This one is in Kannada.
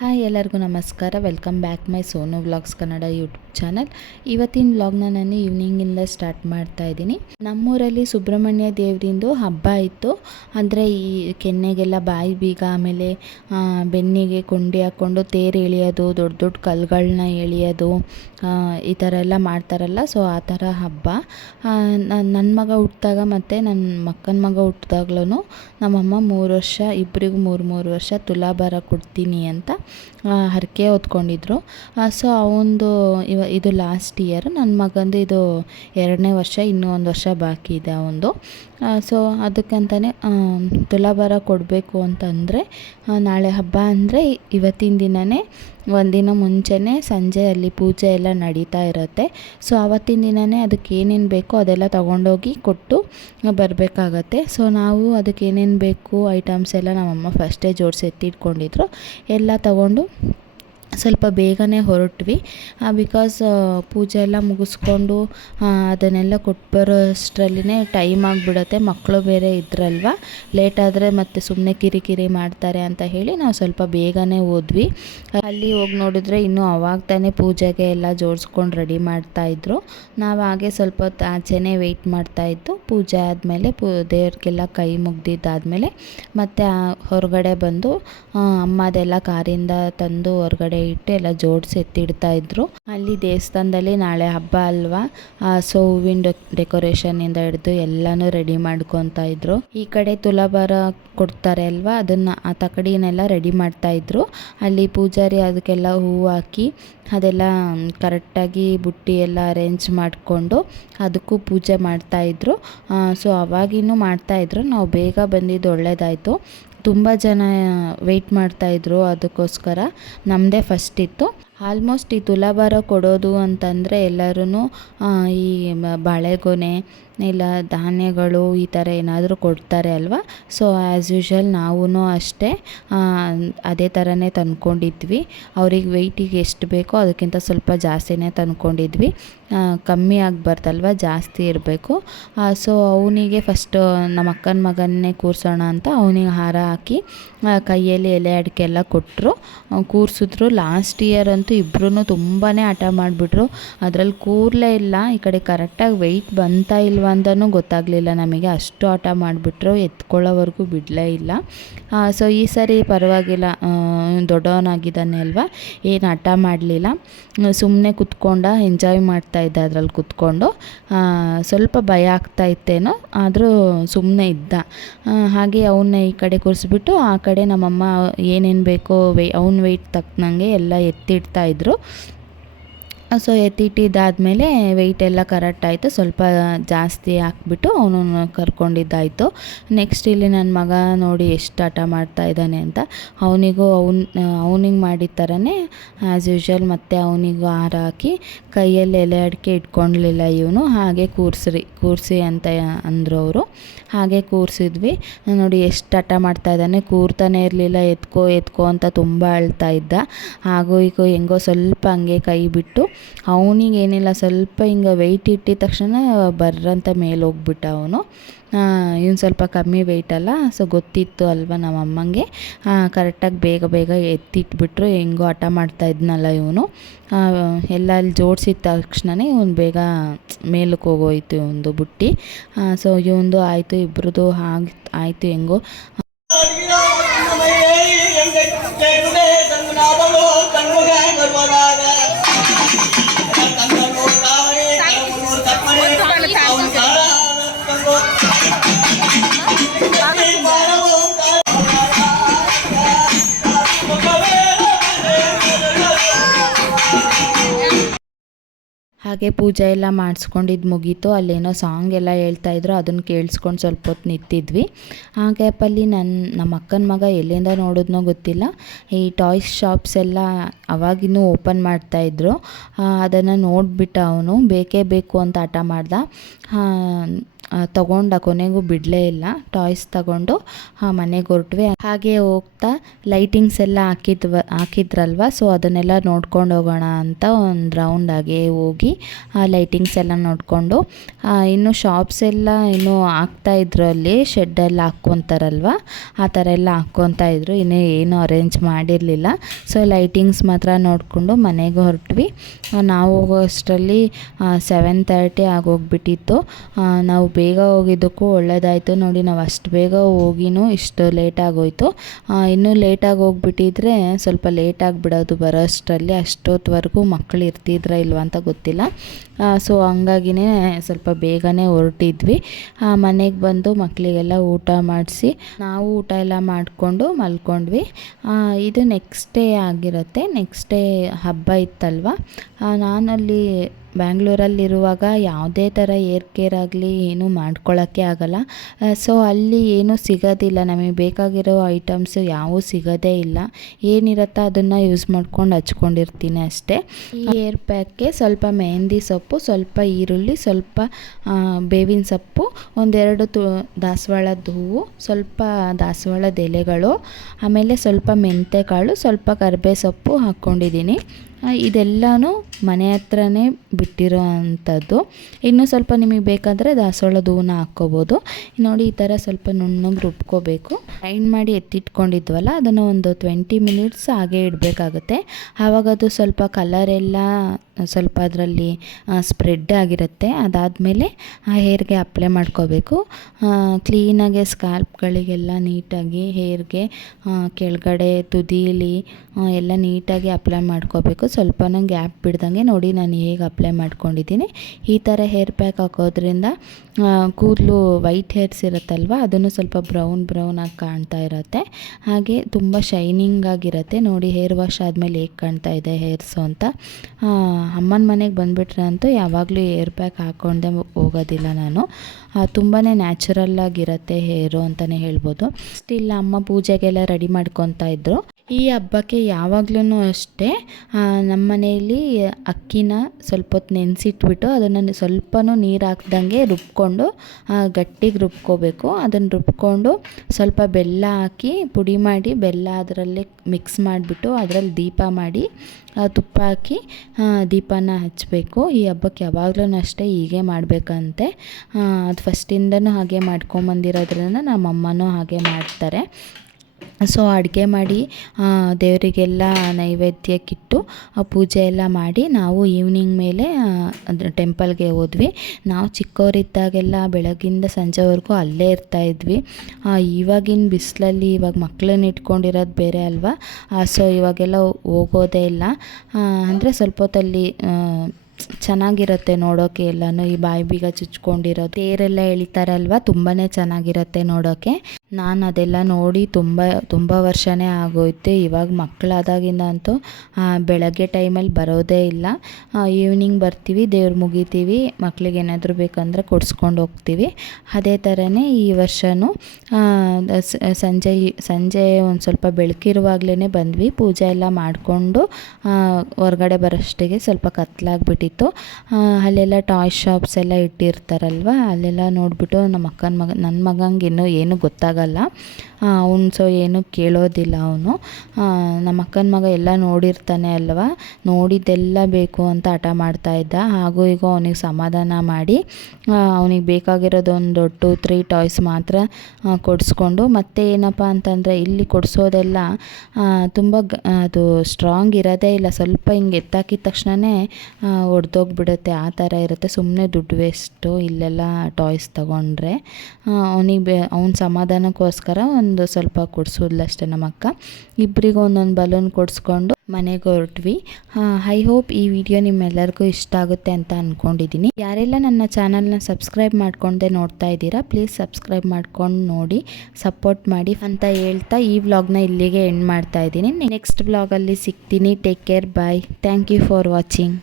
ಹಾಯ್ ಎಲ್ಲರಿಗೂ ನಮಸ್ಕಾರ. Welcome back my Sonu vlogs Kannada YouTube channel. ಇವತ್ತಿನ ವ್ಲಾಗ್ನ ನಾನು ಈವ್ನಿಂಗಿಂದ ಸ್ಟಾರ್ಟ್ ಮಾಡ್ತಾ ಇದ್ದೀನಿ. ನಮ್ಮೂರಲ್ಲಿ ಸುಬ್ರಹ್ಮಣ್ಯ ದೇವರಿಂದು ಹಬ್ಬ ಇತ್ತು. ಅಂದರೆ ಈ ಕೆನ್ನೆಗೆಲ್ಲ ಬಾಯಿ ಬೀಗ, ಆಮೇಲೆ ಬೆನ್ನಿಗೆ ಕೊಂಡಿ ಹಾಕ್ಕೊಂಡು ತೇರು ಎಳೆಯೋದು, ದೊಡ್ಡ ದೊಡ್ಡ ಕಲ್ಲುಗಳನ್ನ ಎಳೆಯೋದು, ಈ ಥರ ಎಲ್ಲ ಮಾಡ್ತಾರಲ್ಲ. ಸೊ ಆ ಥರ ಹಬ್ಬ. ನನ್ನ ಮಗ ಹುಟ್ಟಿದಾಗ ಮತ್ತು ನನ್ನ ಮಕ್ಕನ ಮಗ ಹುಟ್ಟಿದಾಗ್ಲೂ ನಮ್ಮಮ್ಮ 3 ವರ್ಷ, ಇಬ್ಬರಿಗೂ 3 ವರ್ಷ ತುಲಾಭಾರ ಕೊಡ್ತೀನಿ ಅಂತ ಹರಕೆ ಹೊತ್ಕೊಂಡಿದ್ರು. ಸೊ ಅವನದು ಇದು ಲಾಸ್ಟ್ ಇಯರ್. ನನ್ನ ಮಗಂದು ಇದು 2ನೇ ವರ್ಷ, ಇನ್ನೂ 1 ವರ್ಷ ಬಾಕಿ ಇದೆ ಅವನದು. ಸೊ ಅದಕ್ಕಂತಲೇ ತುಲಾಭಾರ ಕೊಡಬೇಕು ಅಂತಂದರೆ ನಾಳೆ ಹಬ್ಬ ಅಂದರೆ ಇವತ್ತಿನ ದಿನವೇ ಒಂದಿನ ಮುಂಚೆನೇ ಸಂಜೆ ಅಲ್ಲಿ ಪೂಜೆ ಎಲ್ಲ ನಡೀತಾ ಇರುತ್ತೆ. ಸೊ ಆವತ್ತಿನ ದಿನವೇ ಅದಕ್ಕೆ ಏನೇನು ಬೇಕೋ ಅದೆಲ್ಲ ತೊಗೊಂಡೋಗಿ ಕೊಟ್ಟು ಬರಬೇಕಾಗತ್ತೆ. ಸೊ ನಾವು ಅದಕ್ಕೆ ಏನೇನು ಬೇಕು ಐಟಮ್ಸ್ ಎಲ್ಲ ನಮ್ಮಮ್ಮ ಫಸ್ಟೇ ಜೋಡಿಸಿ ಎತ್ತಿಟ್ಕೊಂಡಿದ್ರು. ಎಲ್ಲ ತಗೊಂಡು ಸ್ವಲ್ಪ ಬೇಗನೆ ಹೊರಟ್ವಿ. ಬಿಕಾಸ್ ಪೂಜೆ ಎಲ್ಲ ಮುಗಿಸ್ಕೊಂಡು ಅದನ್ನೆಲ್ಲ ಕೊಟ್ಟು ಬರೋಷ್ಟರಲ್ಲಿನೇ ಟೈಮ್ ಆಗಿಬಿಡುತ್ತೆ. ಮಕ್ಕಳು ಬೇರೆ ಇದ್ರಲ್ವ, ಲೇಟ್ ಆದರೆ ಮತ್ತೆ ಸುಮ್ಮನೆ ಕಿರಿಕಿರಿ ಮಾಡ್ತಾರೆ ಅಂತ ಹೇಳಿ ನಾವು ಸ್ವಲ್ಪ ಬೇಗನೆ ಹೋದ್ವಿ. ಅಲ್ಲಿ ಹೋಗಿ ನೋಡಿದ್ರೆ ಇನ್ನೂ ಅವಾಗ ತಾನೇ ಪೂಜೆಗೆ ಎಲ್ಲ ಜೋಡಿಸ್ಕೊಂಡು ರೆಡಿ ಮಾಡ್ತಾಯಿದ್ರು. ನಾವು ಹಾಗೆ ಸ್ವಲ್ಪ ಹೊತ್ತು ಆಚೆನೇ ವೆಯ್ಟ್ ಮಾಡ್ತಾಯಿದ್ದು. ಪೂಜೆ ಆದಮೇಲೆ ದೇವ್ರಿಗೆಲ್ಲ ಕೈ ಮುಗ್ದಿದ್ದಾದಮೇಲೆ ಮತ್ತು ಹೊರಗಡೆ ಬಂದು ಅಮ್ಮ ಅದೆಲ್ಲ ಕಾರಿಂದ ತಂದು ಹೊರಗಡೆ ಇಟ್ಟು ಎಲ್ಲ ಜೋಡಿಸಿ ಎತ್ತಿಡ್ತಾಯಿದ್ರು. ಅಲ್ಲಿ ದೇವಸ್ಥಾನದಲ್ಲಿ ನಾಳೆ ಹಬ್ಬ ಅಲ್ವಾ, ಸೊ ಹೂವಿನ ಡೆಕೋರೇಷನಿಂದ ಹಿಡಿದು ಎಲ್ಲನೂ ರೆಡಿ ಮಾಡ್ಕೊತಾ ಇದ್ರು. ಈ ಕಡೆ ತುಲಾಭಾರ ಕೊಡ್ತಾರೆ ಅಲ್ವಾ, ಅದನ್ನು ಆ ತಕಡಿನೆಲ್ಲ ರೆಡಿ ಮಾಡ್ತಾಯಿದ್ರು. ಅಲ್ಲಿ ಪೂಜಾರಿ ಅದಕ್ಕೆಲ್ಲ ಹೂವು ಹಾಕಿ ಅದೆಲ್ಲ ಕರೆಕ್ಟಾಗಿ ಬುಟ್ಟಿ ಎಲ್ಲ ಅರೇಂಜ್ ಮಾಡಿಕೊಂಡು ಅದಕ್ಕೂ ಪೂಜೆ ಮಾಡ್ತಾಯಿದ್ರು. ಸೊ ಅವಾಗಿನ್ನೂ ಮಾಡ್ತಾಯಿದ್ರು. ನಾವು ಬೇಗ ಬಂದಿದ್ದು ಒಳ್ಳೆಯದಾಯಿತು. ತುಂಬ ಜನ ವೆಯ್ಟ್ ಮಾಡ್ತಾಯಿದ್ರು, ಅದಕ್ಕೋಸ್ಕರ ನಮ್ಮದೇ ಫಸ್ಟ್ ಇತ್ತು. ಆಲ್ಮೋಸ್ಟ್ ಈ ತುಲಾಭಾರ ಕೊಡೋದು ಅಂತಂದರೆ ಎಲ್ಲರೂ ಈ ಬಾಳೆಗೊನೆ ಇಲ್ಲ ಧಾನ್ಯಗಳು ಈ ಥರ ಏನಾದರೂ ಕೊಡ್ತಾರೆ ಅಲ್ವಾ. ಸೊ ಆ್ಯಸ್ ಯೂಶ್ವಲ್ ನಾವೂ ಅಷ್ಟೇ ಅದೇ ಥರನೇ ತಂದ್ಕೊಂಡಿದ್ವಿ. ಅವ್ರಿಗೆ ವೆಯ್ಟಿಗೆ ಎಷ್ಟು ಬೇಕೋ ಅದಕ್ಕಿಂತ ಸ್ವಲ್ಪ ಜಾಸ್ತಿನೇ ತಂದ್ಕೊಂಡಿದ್ವಿ. ಕಮ್ಮಿ ಆಗಬಾರ್ದಲ್ವ, ಜಾಸ್ತಿ ಇರಬೇಕು. ಸೊ ಅವನಿಗೆ ಫಸ್ಟು ನಮ್ಮ ಅಕ್ಕನ ಮಗನ್ನೇ ಕೂರಿಸೋಣ ಅಂತ ಅವನಿಗೆ ಹಾರ ಹಾಕಿ ಕೈಯಲ್ಲಿ ಎಲೆ ಅಡಿಕೆ ಎಲ್ಲ ಕೊಟ್ಟರು, ಕೂರಿಸಿದ್ರು. ಲಾಸ್ಟ್ ಇಯರ್ ಅಂತೂ ಇಬ್ಬರೂ ತುಂಬಾ ಹಠ ಮಾಡಿಬಿಟ್ರು. ಅದರಲ್ಲಿ ಕೂರಲೇ ಇಲ್ಲ. ಈ ಕಡೆ ಕರೆಕ್ಟಾಗಿ ವೆಯ್ಟ್ ಬಂತಾ ಇಲ್ವಾ ಅಂತಲೂ ಗೊತ್ತಾಗಲಿಲ್ಲ ನಮಗೆ. ಅಷ್ಟು ಹಠ ಮಾಡಿಬಿಟ್ರು, ಎತ್ಕೊಳ್ಳೋವರೆಗೂ ಬಿಡಲೇ ಇಲ್ಲ. ಸೊ ಈ ಸರಿ ಪರವಾಗಿಲ್ಲ, ದೊಡ್ಡವನಾಗಿದ್ದಾನೆ ಅಲ್ವಾ, ಏನು ಹಠ ಮಾಡಲಿಲ್ಲ. ಸುಮ್ಮನೆ ಕುತ್ಕೊಂಡ ಎಂಜಾಯ್ ಮಾಡ್ತಾಯಿದ್ದ. ಅದರಲ್ಲಿ ಕುತ್ಕೊಂಡು ಸ್ವಲ್ಪ ಭಯ ಆಗ್ತಾಯಿತ್ತೇನೋ, ಆದರೂ ಸುಮ್ಮನೆ ಇದ್ದ. ಹಾಗೆ ಅವನ್ನ ಈ ಕಡೆ ಕೂರಿಸ್ಬಿಟ್ಟು ಆ ಕಡೆ ನಮ್ಮಮ್ಮ ಏನೇನು ಬೇಕೋ ಅವ್ನ ವೆಯ್ಟ್ ತಕ್ಕನಂಗೆ ಎಲ್ಲ ಎತ್ತಿಡ್ತಾಯಿದ್ರು. ಸೊ ಎತ್ತಿಟ್ಟಿದ್ದಾದಮೇಲೆ ವೆಯ್ಟ್ ಎಲ್ಲ ಕರೆಕ್ಟ್ ಆಯಿತು. ಸ್ವಲ್ಪ ಜಾಸ್ತಿ ಹಾಕ್ಬಿಟ್ಟು ಅವನನ್ನು ಕರ್ಕೊಂಡಿದ್ದಾಯಿತು. ನೆಕ್ಸ್ಟ್ ಇಲ್ಲಿ ನನ್ನ ಮಗ ನೋಡಿ ಎಷ್ಟು ಹಠ ಮಾಡ್ತಾಯಿದ್ದಾನೆ ಅಂತ. ಅವನಿಗೆ ಮಾಡಿದ ಥರನೇ ಆ್ಯಸ್ ಯೂಶ್ವಲ್ ಮತ್ತೆ ಅವನಿಗೂ ಹಾರ ಹಾಕಿ ಕೈಯಲ್ಲಿ ಎಲೆ ಅಡಿಕೆ ಇಟ್ಕೊಳ್ಲಿಲ್ಲ ಇವನು. ಹಾಗೆ ಕೂರಿಸಿ ಅಂತ ಅಂದರು ಅವರು. ಹಾಗೆ ಕೂರಿಸಿದ್ವಿ. ನೋಡಿ ಎಷ್ಟು ಹಠ ಮಾಡ್ತಾಯಿದ್ದಾನೆ, ಕೂರ್ತಾನೆ ಇರಲಿಲ್ಲ. ಎತ್ಕೋ ಅಂತ ತುಂಬ ಅಳ್ತಾ ಇದ್ದ. ಹಾಗೂ ಈಗ ಹೆಂಗೋ ಸ್ವಲ್ಪ ಹಂಗೆ ಕೈ ಬಿಟ್ಟು ಅವನಿಗೇನಿಲ್ಲ, ಸ್ವಲ್ಪ ಹಿಂಗೆ ವೆಯ್ಟ್ ಇಟ್ಟಿದ ತಕ್ಷಣ ಬರ್ರಂತ ಮೇಲೆ ಹೋಗ್ಬಿಟ್ಟ ಅವನು. ಇವನು ಸ್ವಲ್ಪ ಕಮ್ಮಿ ವೆಯ್ಟ್ ಅಲ್ಲ, ಸೊ ಗೊತ್ತಿತ್ತು ಅಲ್ವ ನಮ್ಮಮ್ಮಂಗೆ. ಕರೆಕ್ಟಾಗಿ ಬೇಗ ಎತ್ತಿಟ್ಬಿಟ್ರು. ಹೆಂಗೋ ಹಠ ಮಾಡ್ತಾ ಇದ್ನಲ್ಲ ಇವನು. ಎಲ್ಲ ಅಲ್ಲಿ ಜೋಡಿಸಿದ ತಕ್ಷಣವೇ ಇವನು ಬೇಗ ಮೇಲಕ್ಕೆ ಹೋಗೋಯ್ತು ಇವನದು ಬುಟ್ಟಿ. ಸೊ ಇವನದು ಆಯಿತು, ಇಬ್ಬರದು ಆಯಿತು ಹೆಂಗೋ. ಹಾಗೆ ಪೂಜೆ ಎಲ್ಲ ಮಾಡಿಸ್ಕೊಂಡಿದ್ದು ಮುಗೀತು. ಅಲ್ಲೇನೋ ಸಾಂಗ್ ಎಲ್ಲ ಹೇಳ್ತಾಯಿದ್ರು, ಅದನ್ನು ಕೇಳಿಸ್ಕೊಂಡು ಸ್ವಲ್ಪ ಹೊತ್ತು ನಿಂತಿದ್ವಿ. ಆ ಗ್ಯಾಪಲ್ಲಿ ನಮ್ಮ ಅಕ್ಕನ ಮಗ ಎಲ್ಲಿಂದ ನೋಡಿದ್ನೋ ಗೊತ್ತಿಲ್ಲ, ಈ ಟಾಯ್ಸ್ ಶಾಪ್ಸ್ ಎಲ್ಲ ಅವಾಗಿನ್ನೂ ಓಪನ್ ಮಾಡ್ತಾಯಿದ್ರು. ಅದನ್ನು ನೋಡಿಬಿಟ್ಟ ಅವನು, ಬೇಕೇ ಬೇಕು ಅಂತ ಹಠ ಮಾಡ್ದ. ತಗೊಂಡ, ಕೊನೆಗೂ ಬಿಡಲೇ ಇಲ್ಲ. ಟಾಯ್ಸ್ ತಗೊಂಡು ಮನೆಗೆ ಹೊರಟ್ವಿ. ಹಾಗೆ ಹೋಗ್ತಾ ಲೈಟಿಂಗ್ಸ್ ಎಲ್ಲ ಹಾಕಿದ್ರಲ್ವ, ಸೊ ಅದನ್ನೆಲ್ಲ ನೋಡ್ಕೊಂಡು ಹೋಗೋಣ ಅಂತ ಒಂದು ರೌಂಡ್ ಹಾಗೆ ಹೋಗಿ ಲೈಟಿಂಗ್ಸ್ ಎಲ್ಲ ನೋಡಿಕೊಂಡು. ಇನ್ನು ಶಾಪ್ಸ್ ಎಲ್ಲ ಇನ್ನೂ ಹಾಕ್ತಾಯಿದ್ರು, ಅಲ್ಲಿ ಶೆಡ್ಡೆಲ್ಲ ಹಾಕ್ಕೊತಾರಲ್ವ ಆ ಥರ ಎಲ್ಲ ಹಾಕ್ಕೊತಾಯಿದ್ರು. ಇನ್ನೂ ಏನು ಅರೇಂಜ್ ಮಾಡಿರಲಿಲ್ಲ. ಸೊ ಲೈಟಿಂಗ್ಸ್ ಮಾತ್ರ ನೋಡಿಕೊಂಡು ಮನೆಗೆ ಹೊರಟ್ವಿ. ನಾವು ಹೋಗೋ ಅಷ್ಟರಲ್ಲಿ 7:30 ಆಗೋಗ್ಬಿಟ್ಟಿತ್ತು. ನಾವು ಬೇಗ ಹೋಗಿದ್ದಕ್ಕೂ ಒಳ್ಳೆಯದಾಯಿತು ನೋಡಿ. ನಾವು ಅಷ್ಟು ಬೇಗ ಹೋಗಿನೂ ಇಷ್ಟು ಲೇಟ್ ಆಗೋಯಿತು. ಇನ್ನೂ ಲೇಟಾಗಿ ಹೋಗ್ಬಿಟ್ಟಿದ್ರೆ ಸ್ವಲ್ಪ ಲೇಟ್ ಆಗಿಬಿಡೋದು ಬರೋ ಅಷ್ಟರಲ್ಲಿ. ಅಷ್ಟೊತ್ತವರೆಗೂ ಮಕ್ಕಳು ಇರ್ತಿದ್ರ ಇಲ್ವ ಅಂತ ಗೊತ್ತಿಲ್ಲ. ಸೊ ಹಂಗಾಗಿನೇ ಸ್ವಲ್ಪ ಬೇಗನೆ ಹೊರಟಿದ್ವಿ. ಮನೆಗೆ ಬಂದು ಮಕ್ಕಳಿಗೆಲ್ಲ ಊಟ ಮಾಡಿಸಿ ನಾವು ಊಟ ಎಲ್ಲ ಮಾಡಿಕೊಂಡು ಮಲ್ಕೊಂಡ್ವಿ. ಇದು ನೆಕ್ಸ್ಟ್ ಡೇ ಆಗಿರುತ್ತೆ. ನೆಕ್ಸ್ಟ್ ಡೇ ಹಬ್ಬ ಇತ್ತಲ್ವ. ನಾನಲ್ಲಿ ಬ್ಯಾಂಗ್ಳೂರಲ್ಲಿರುವಾಗ ಯಾವುದೇ ಥರ ಏರ್ ಕೇರ್ ಆಗಲಿ ಏನೂ ಮಾಡ್ಕೊಳ್ಳೋಕ್ಕೆ ಆಗಲ್ಲ. ಸೊ ಅಲ್ಲಿ ಏನೂ ಸಿಗೋದಿಲ್ಲ, ನಮಗೆ ಬೇಕಾಗಿರೋ ಐಟಮ್ಸು ಯಾವೂ ಸಿಗೋದೇ ಇಲ್ಲ. ಏನಿರುತ್ತೋ ಅದನ್ನು ಯೂಸ್ ಮಾಡ್ಕೊಂಡು ಹಚ್ಕೊಂಡಿರ್ತೀನಿ ಅಷ್ಟೇ. ಈ ಏರ್ ಪ್ಯಾಕ್ಗೆ ಸ್ವಲ್ಪ ಮೆಹಂದಿ ಸೊಪ್ಪು, ಸ್ವಲ್ಪ ಈರುಳ್ಳಿ, ಸ್ವಲ್ಪ ಬೇವಿನ ಸೊಪ್ಪು, ಒಂದೆರಡು ದಾಸವಾಳದ ಹೂವು, ಸ್ವಲ್ಪ ದಾಸವಾಳದ ಎಲೆಗಳು, ಆಮೇಲೆ ಸ್ವಲ್ಪ ಮೆಂತ್ಯಕಾಳು, ಸ್ವಲ್ಪ ಕರಿಬೇವು ಸೊಪ್ಪು ಹಾಕ್ಕೊಂಡಿದ್ದೀನಿ. ಇದೆಲ್ಲನೂ ಮನೆ ಹತ್ರನೇ ಬಿಟ್ಟಿರೋ ಅಂಥದ್ದು. ಇನ್ನೂ ಸ್ವಲ್ಪ ನಿಮಗೆ ಬೇಕಾದರೆ ದಾಸವಾಳದ ಹೂವನ್ನ ಹಾಕ್ಕೋಬೋದು. ನೋಡಿ ಈ ಥರ ಸ್ವಲ್ಪ ನುಣ್ಣಗೆ ರುಬ್ಕೋಬೇಕು. ಗ್ರೈಂಡ್ ಮಾಡಿ ಎತ್ತಿಟ್ಕೊಂಡಿದ್ವಲ್ಲ ಅದನ್ನು ಒಂದು 20 ಮಿನಿಟ್ಸ್ ಹಾಗೆ ಇಡಬೇಕಾಗುತ್ತೆ. ಆವಾಗ ಅದು ಸ್ವಲ್ಪ ಕಲರೆಲ್ಲ ಸ್ವಲ್ಪ ಅದರಲ್ಲಿ ಸ್ಪ್ರೆಡ್ ಆಗಿರುತ್ತೆ. ಅದಾದಮೇಲೆ ಆ ಹೇರ್ಗೆ ಅಪ್ಲೈ ಮಾಡ್ಕೋಬೇಕು. ಕ್ಲೀನಾಗೆ ಸ್ಕಾಲ್ಪ್ಗಳಿಗೆಲ್ಲ ನೀಟಾಗಿ ಹೇರ್ಗೆ ಕೆಳಗಡೆ ತುದೀಲಿ ಎಲ್ಲ ನೀಟಾಗಿ ಅಪ್ಲೈ ಮಾಡ್ಕೋಬೇಕು. ಸ್ವಲ್ಪನೂ ಗ್ಯಾಪ್ ಬಿಡ್ದಂಗೆ. ನೋಡಿ ನಾನು ಹೇಗೆ ಅಪ್ಲೈ ಮಾಡ್ಕೊಂಡಿದ್ದೀನಿ. ಈ ಥರ ಹೇರ್ ಪ್ಯಾಕ್ ಹಾಕೋದ್ರಿಂದ ಕೂದಲು ವೈಟ್ ಹೇರ್ಸ್ ಇರುತ್ತಲ್ವ ಅದನ್ನು ಸ್ವಲ್ಪ ಬ್ರೌನ್ ಆಗಿ ಕಾಣ್ತಾ ಇರುತ್ತೆ. ಹಾಗೆ ತುಂಬ ಶೈನಿಂಗ್ ಆಗಿರುತ್ತೆ. ನೋಡಿ ಹೇರ್ ವಾಶ್ ಆದಮೇಲೆ ಹೇಗೆ ಕಾಣ್ತಾ ಇದೆ ಹೇರ್ಸು ಅಂತ. ಅಮ್ಮನ ಮನೆಗೆ ಬಂದುಬಿಟ್ರೆ ಅಂತೂ ಯಾವಾಗಲೂ ಏರ್ ಪ್ಯಾಕ್ ಹಾಕ್ಕೊಂಡೆ ಹೋಗೋದಿಲ್ಲ ನಾನು. ತುಂಬಾ ನ್ಯಾಚುರಲ್ ಆಗಿರುತ್ತೆ ಹೇರು ಅಂತಲೇ ಹೇಳ್ಬೋದು. ಸ್ಟಿಲ್ ಅಮ್ಮ ಪೂಜೆಗೆಲ್ಲ ರೆಡಿ ಮಾಡ್ಕೊತಾ ಇದ್ರು. ಈ ಹಬ್ಬಕ್ಕೆ ಯಾವಾಗಲೂ ಅಷ್ಟೇ ನಮ್ಮ ಮನೆಯಲ್ಲಿ ಅಕ್ಕಿನ ಸ್ವಲ್ಪ ಹೊತ್ತು ನೆನೆಸಿಟ್ಬಿಟ್ಟು ಅದನ್ನು ಸ್ವಲ್ಪನೂ ನೀರು ಹಾಕ್ದಂಗೆ ರುಬ್ಕೊಂಡು ಗಟ್ಟಿಗೆ ರುಬ್ಕೋಬೇಕು. ಅದನ್ನು ರುಬ್ಕೊಂಡು ಸ್ವಲ್ಪ ಬೆಲ್ಲ ಹಾಕಿ ಪುಡಿ ಮಾಡಿ ಬೆಲ್ಲ ಅದರಲ್ಲಿ ಮಿಕ್ಸ್ ಮಾಡಿಬಿಟ್ಟು ಅದರಲ್ಲಿ ದೀಪ ಮಾಡಿ ತುಪ್ಪ ಹಾಕಿ ದೀಪನ ಹಚ್ಚಬೇಕು. ಈ ಹಬ್ಬಕ್ಕೆ ಯಾವಾಗಲೂ ಅಷ್ಟೇ ಹೀಗೆ ಮಾಡಬೇಕಂತೆ. ಅದು ಫಸ್ಟಿಂದನೂ ಹಾಗೆ ಮಾಡ್ಕೊಂಬಂದಿರೋದ್ರಿಂದ ನಮ್ಮಮ್ಮನೂ ಹಾಗೆ ಮಾಡ್ತಾರೆ. ಸೊ ಅಡುಗೆ ಮಾಡಿ ದೇವರಿಗೆಲ್ಲ ನೈವೇದ್ಯಕ್ಕಿಟ್ಟು ಪೂಜೆ ಎಲ್ಲ ಮಾಡಿ ನಾವು ಈವ್ನಿಂಗ್ ಮೇಲೆ ಟೆಂಪಲ್ಗೆ ಹೋದ್ವಿ. ನಾವು ಚಿಕ್ಕವರಿದ್ದಾಗೆಲ್ಲ ಬೆಳಗ್ಗಿಂದ ಸಂಜೆವರೆಗೂ ಅಲ್ಲೇ ಇರ್ತಾಯಿದ್ವಿ. ಇವಾಗಿನ ಬಿಸಿಲಲ್ಲಿ ಇವಾಗ ಮಕ್ಕಳನ್ನ ಇಟ್ಕೊಂಡಿರೋದು ಬೇರೆ ಅಲ್ವಾ. ಸೊ ಇವಾಗೆಲ್ಲ ಹೋಗೋದೇ ಇಲ್ಲ. ಅಂದರೆ ಸ್ವಲ್ಪ ಹೊತ್ತಲ್ಲಿ ಚೆನ್ನಾಗಿರುತ್ತೆ ನೋಡೋಕ್ಕೆ ಎಲ್ಲನೂ. ಈ ಬಾಯಿ ಬೀಗ ಚುಚ್ಕೊಂಡಿರೋ ತೇರೆಲ್ಲ ಎಳಿತಾರಲ್ವ, ತುಂಬಾ ಚೆನ್ನಾಗಿರುತ್ತೆ ನೋಡೋಕ್ಕೆ. ನಾನು ಅದೆಲ್ಲ ನೋಡಿ ತುಂಬ ವರ್ಷನೇ ಆಗೋಯ್ತು. ಇವಾಗ ಮಕ್ಕಳಾದಾಗಿಂದ ಅಂತೂ ಬೆಳಗ್ಗೆ ಟೈಮಲ್ಲಿ ಬರೋದೇ ಇಲ್ಲ. ಈವ್ನಿಂಗ್ ಬರ್ತೀವಿ, ದೇವ್ರು ಮುಗಿತೀವಿ, ಮಕ್ಕಳಿಗೆ ಏನಾದರೂ ಬೇಕಂದರೆ ಕೊಡಿಸ್ಕೊಂಡು ಹೋಗ್ತೀವಿ. ಅದೇ ಥರನೇ ಈ ವರ್ಷವೂ ಸಂಜೆ ಒಂದು ಸ್ವಲ್ಪ ಬೆಳಕಿರುವಾಗಲೇ ಬಂದ್ವಿ. ಪೂಜೆ ಎಲ್ಲ ಮಾಡಿಕೊಂಡು ಹೊರಗಡೆ ಬರೋಷ್ಟಿಗೆ ಸ್ವಲ್ಪ ಕತ್ಲಾಗ್ಬಿಟ್ಟಿತ್ತು. ಅಲ್ಲೆಲ್ಲ ಟಾಯ್ ಶಾಪ್ಸ್ ಎಲ್ಲ ಇಟ್ಟಿರ್ತಾರಲ್ವ, ಅಲ್ಲೆಲ್ಲ ನೋಡಿಬಿಟ್ಟು ನನ್ನ ಮಗಂಗೆ ಇನ್ನೂ ಏನೂ ಗೊತ್ತಾಗಲ್ಲ. ಅವನು ಸೊ ಏನೂ ಕೇಳೋದಿಲ್ಲ. ಅವನು ನಮ್ಮ ಅಕ್ಕನ ಮಗ ಎಲ್ಲ ನೋಡಿರ್ತಾನೆ ಅಲ್ವ, ನೋಡಿದ್ದೆಲ್ಲ ಬೇಕು ಅಂತ ಹಠ ಮಾಡ್ತಾಯಿದ್ದ. ಹಾಗೂ ಈಗ ಅವನಿಗೆ ಸಮಾಧಾನ ಮಾಡಿ ಅವನಿಗೆ ಬೇಕಾಗಿರೋದು ಒಂದು 2-3 ಟಾಯ್ಸ್ ಮಾತ್ರ ಕೊಡಿಸ್ಕೊಂಡು, ಮತ್ತು ಏನಪ್ಪ ಅಂತಂದರೆ ಇಲ್ಲಿ ಕೊಡಿಸೋದೆಲ್ಲ ತುಂಬ ಅದು ಸ್ಟ್ರಾಂಗ್ ಇರೋದೇ ಇಲ್ಲ. ಸ್ವಲ್ಪ ಹಿಂಗೆ ಎತ್ತಾಕಿದ ತಕ್ಷಣವೇ ಒಡೆದೋಗ್ಬಿಡುತ್ತೆ, ಆ ಥರ ಇರುತ್ತೆ. ಸುಮ್ಮನೆ ದುಡ್ಡು ವೇಸ್ಟು ಇಲ್ಲೆಲ್ಲ ಟಾಯ್ಸ್ ತೊಗೊಂಡ್ರೆ. ಅವನ ಸಮಾಧಾನಕ್ಕೋಸ್ಕರ ಒಂದು ಸ್ವಲ್ಪ ಕೊಡಿಸೋದ್ಲಷ್ಟೇ ನಮ್ಮ ಅಕ್ಕ. ಇಬ್ಬರಿಗೂ ಒಂದೊಂದು ಬಲೂನ್ ಕೊಡಿಸ್ಕೊಂಡು ಮನೆಗೆ ಹೊರಟ್ವಿ. ಐ ಹೋಪ್ ಈ ವಿಡಿಯೋ ನಿಮ್ಮೆಲ್ಲರಿಗೂ ಇಷ್ಟ ಆಗುತ್ತೆ ಅಂತ ಅಂದ್ಕೊಂಡಿದ್ದೀನಿ. ಯಾರೆಲ್ಲ ನನ್ನ ಚಾನಲ್ನ ಸಬ್ಸ್ಕ್ರೈಬ್ ಮಾಡ್ಕೊಂಡೆ ನೋಡ್ತಾ ಇದ್ದೀರಾ, ಪ್ಲೀಸ್ ಸಬ್ಸ್ಕ್ರೈಬ್ ಮಾಡ್ಕೊಂಡು ನೋಡಿ, ಸಪೋರ್ಟ್ ಮಾಡಿ ಅಂತ ಹೇಳ್ತಾ ಈ ವ್ಲಾಗ್ನ ಇಲ್ಲಿಗೆ ಎಂಡ್ ಮಾಡ್ತಾ ಇದ್ದೀನಿ. ನೆಕ್ಸ್ಟ್ ವ್ಲಾಗಲ್ಲಿ ಸಿಗ್ತೀನಿ. Take care, bye. Thank you for watching.